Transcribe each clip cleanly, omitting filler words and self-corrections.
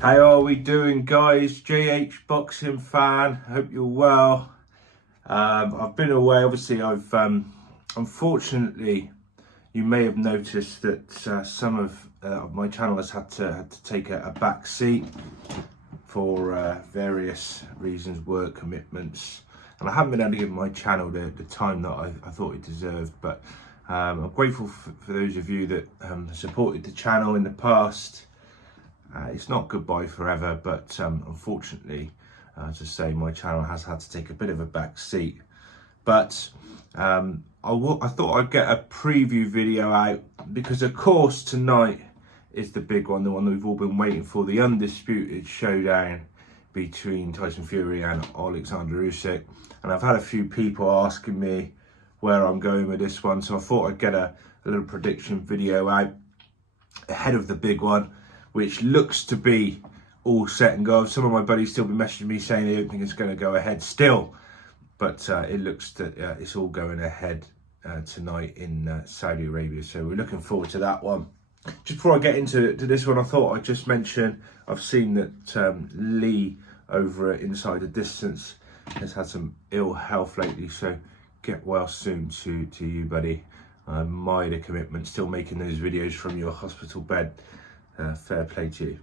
How are we doing, guys? JH Boxing fan, hope you're well. I've been away, obviously. I've unfortunately, you may have noticed that some of my channel has had to take a back seat for various reasons, work commitments, and I haven't been able to give my channel the time that I thought it deserved. But I'm grateful for those of you that supported the channel in the past. It's not goodbye forever, but unfortunately, as I say, my channel has had to take a bit of a back seat. But I thought I'd get a preview video out because, of course, tonight is the big one, the one that we've all been waiting for, the undisputed showdown between Tyson Fury and Oleksandr Usyk. And I've had a few people asking me where I'm going with this one, so I thought I'd get a little prediction video out ahead of the big one, which looks to be all set and go. Some of my buddies still be messaging me saying they don't think it's going to go ahead still, but it looks that it's all going ahead tonight in Saudi Arabia. So we're looking forward to that one. Just before I get into this one, I thought I'd just mention I've seen that Lee over at Inside the Distance has had some ill health lately, so get well soon to you, buddy. I admire the commitment, still making those videos from your hospital bed. Fair play to you.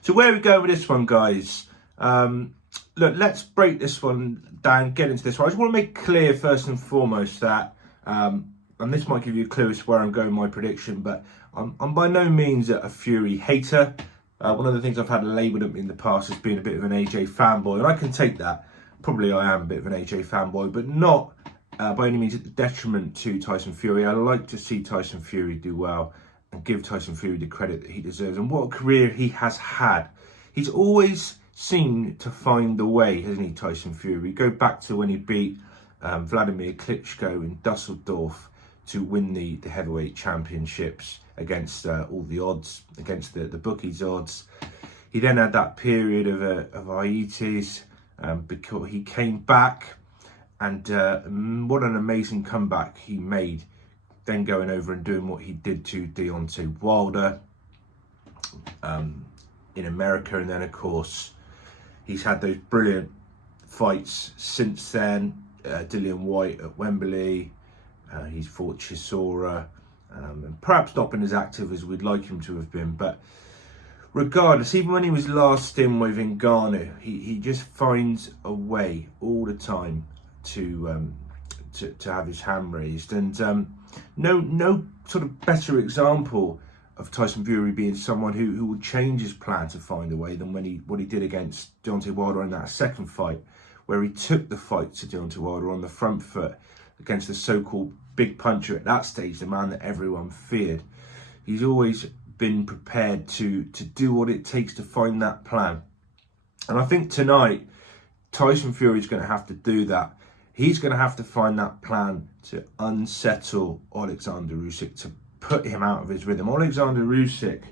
So where we go with this one, guys? Look, let's break this one down, get into this one. I just want to make clear first and foremost that, and this might give you a clue as to where I'm going with my prediction, but I'm by no means a Fury hater. One of the things I've had labelled him in the past as being a bit of an AJ fanboy, and I can take that. Probably I am a bit of an AJ fanboy, but not by any means at the detriment to Tyson Fury. I like to see Tyson Fury do well and give Tyson Fury the credit that he deserves. And what a career he has had. He's always seemed to find the way, hasn't he, Tyson Fury? Go back to when he beat Vladimir Klitschko in Dusseldorf to win the heavyweight championships against all the odds, against the bookies' odds. He then had that period of hiatus because he came back, and what an amazing comeback he made. Then going over and doing what he did to Deontay Wilder in America. And then, of course, he's had those brilliant fights since then. Dillian White at Wembley. He's fought Chisora. And perhaps not been as active as we'd like him to have been. But regardless, even when he was last in with Ngannou, he just finds a way all the time to have his hand raised. And no sort of better example of Tyson Fury being someone who would change his plan to find a way than what he did against Deontay Wilder in that second fight, where he took the fight to Deontay Wilder on the front foot against the so-called big puncher at that stage, the man that everyone feared. He's always been prepared to do what it takes to find that plan. And I think tonight, Tyson Fury is going to have to do that. He's going to have to find that plan to unsettle Oleksandr Usyk, to put him out of his rhythm. Oleksandr Usyk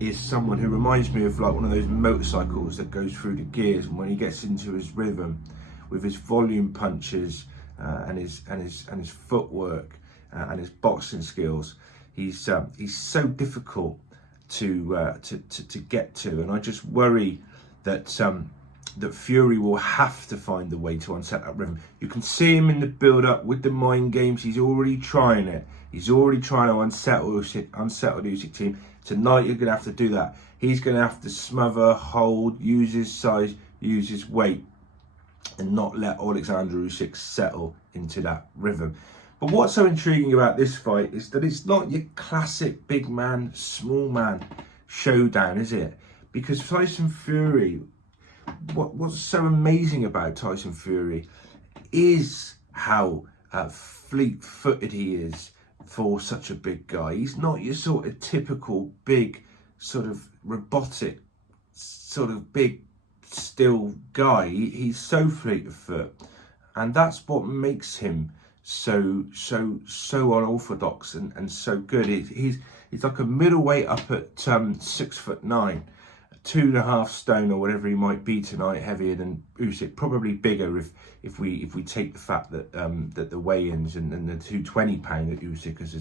is someone who reminds me of like one of those motorcycles that goes through the gears, and when he gets into his rhythm with his volume punches and his footwork and his boxing skills, he's so difficult to get to, and I just worry that that Fury will have to find a way to unset that rhythm. You can see him in the build-up with the mind games. He's already trying it. He's already trying to unsettle the Usyk team. Tonight, you're going to have to do that. He's going to have to smother, hold, use his size, use his weight, and not let Oleksandr Usyk settle into that rhythm. But what's so intriguing about this fight is that it's not your classic big man, small man showdown, is it? Because Tyson Fury, what's so amazing about Tyson Fury is how fleet-footed he is for such a big guy. He's not your sort of typical big, sort of robotic, sort of big, still guy. He's so fleet of foot, and that's what makes him so unorthodox and so good. He's like a middleweight up at 6'9", 2.5 stone or whatever he might be tonight, heavier than Usyk, probably bigger if we take the fact that that the weigh-ins and the 220 pound that Usyk is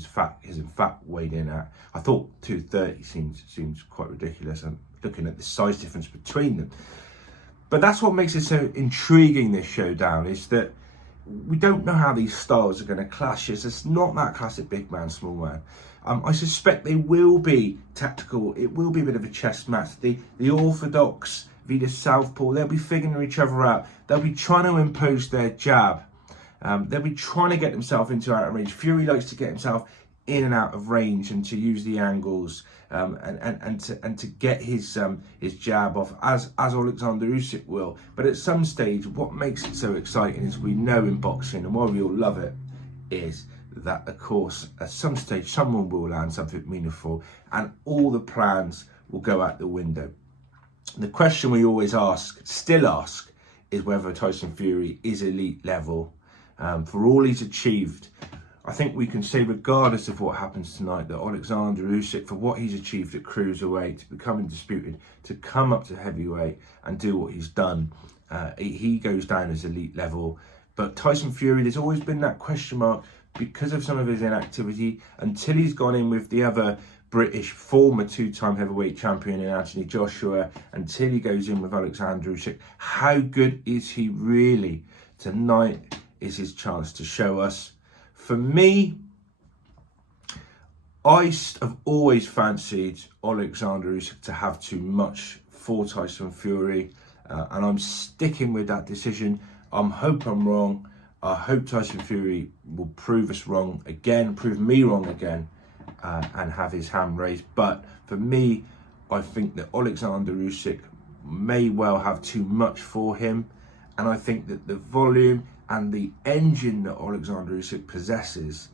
in fact weighed in at. I thought 230 seems quite ridiculous. looking at the size difference between them. But that's what makes it so intriguing, this showdown, is that we don't know how these styles are going to clash. It's not that classic big man, small man. I suspect they will be tactical. It will be a bit of a chess match. The orthodox v the southpaw, they'll be figuring each other out. They'll be trying to impose their jab. They'll be trying to get themselves into out of range. Fury likes to get himself in and out of range and to use the angles and to get his jab off, as Oleksandr Usyk will. But at some stage, what makes it so exciting is we know in boxing, and why we all love it, is that, of course, at some stage someone will land something meaningful and all the plans will go out the window. The question we always still ask, is whether Tyson Fury is elite level. For all he's achieved, I think we can say, regardless of what happens tonight, that Oleksandr Usyk, for what he's achieved at cruiserweight, to become undisputed, to come up to heavyweight and do what he's done, he goes down as elite level. But Tyson Fury, there's always been that question mark because of some of his inactivity, until he's gone in with the other British former two-time heavyweight champion in Anthony Joshua, until he goes in with Oleksandr Usyk. How good is he really? Tonight is his chance to show us. For me, I have always fancied Oleksandr Usyk to have too much for Tyson Fury, and I'm sticking with that decision. I hope I'm wrong. I hope Tyson Fury will prove us wrong again, prove me wrong again, and have his hand raised. But for me, I think that Oleksandr Usyk may well have too much for him, and I think that the volume and the engine that Oleksandr Usyk possesses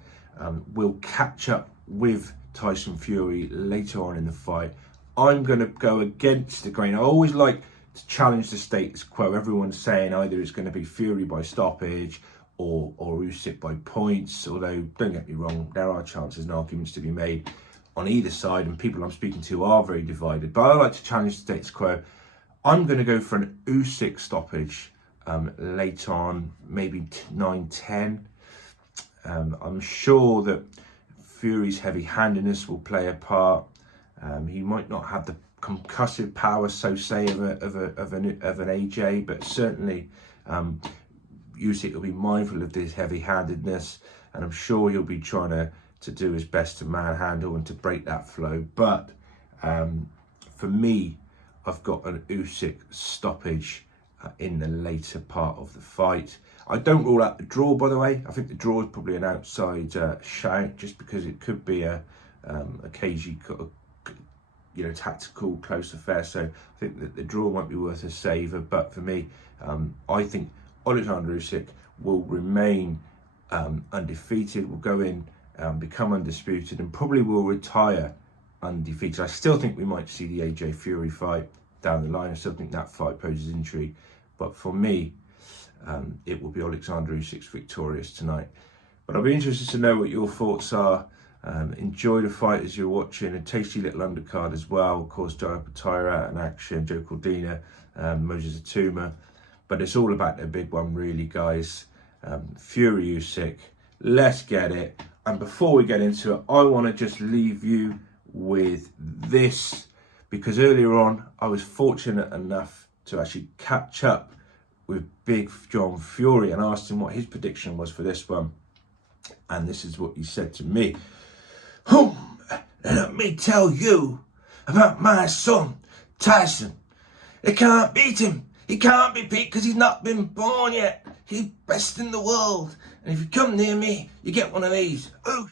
will catch up with Tyson Fury later on in the fight. I'm going to go against the grain. I always like to challenge the status quo. Everyone's saying either it's going to be Fury by stoppage or Usyk by points, although don't get me wrong, there are chances and arguments to be made on either side, and people I'm speaking to are very divided. But I like to challenge the status quo. I'm going to go for an Usyk stoppage late on, maybe 9-10. I'm sure that Fury's heavy-handedness will play a part. He might not have the concussive power, so say, of an AJ, but certainly Usyk will be mindful of this heavy-handedness, and I'm sure he'll be trying to do his best to manhandle and to break that flow. But for me, I've got an Usyk stoppage in the later part of the fight. I don't rule out the draw, by the way. I think the draw is probably an outside shout, just because it could be a cagey, tactical close affair. So I think that the draw might be worth a saver. But for me, I think Oleksandr Usyk will remain undefeated, will go in, become undisputed, and probably will retire undefeated. I still think we might see the AJ Fury fight down the line. I still think that fight poses intrigue. But for me, it will be Oleksandr Usyk's victorious tonight. But I'll be interested to know what your thoughts are. Enjoy the fight as you're watching. A tasty little undercard as well. Of course, Joe Patira out in action, Joe Cordina, Moses Atuma. But it's all about the big one, really, guys. Fury Usyk. Let's get it. And before we get into it, I want to just leave you with this, because earlier on, I was fortunate enough to actually catch up with Big John Fury and asked him what his prediction was for this one. And this is what he said to me. Let me tell you about my son, Tyson. They can't beat him. He can't be beat because he's not been born yet. He's best in the world. And if you come near me, you get one of these. Oh.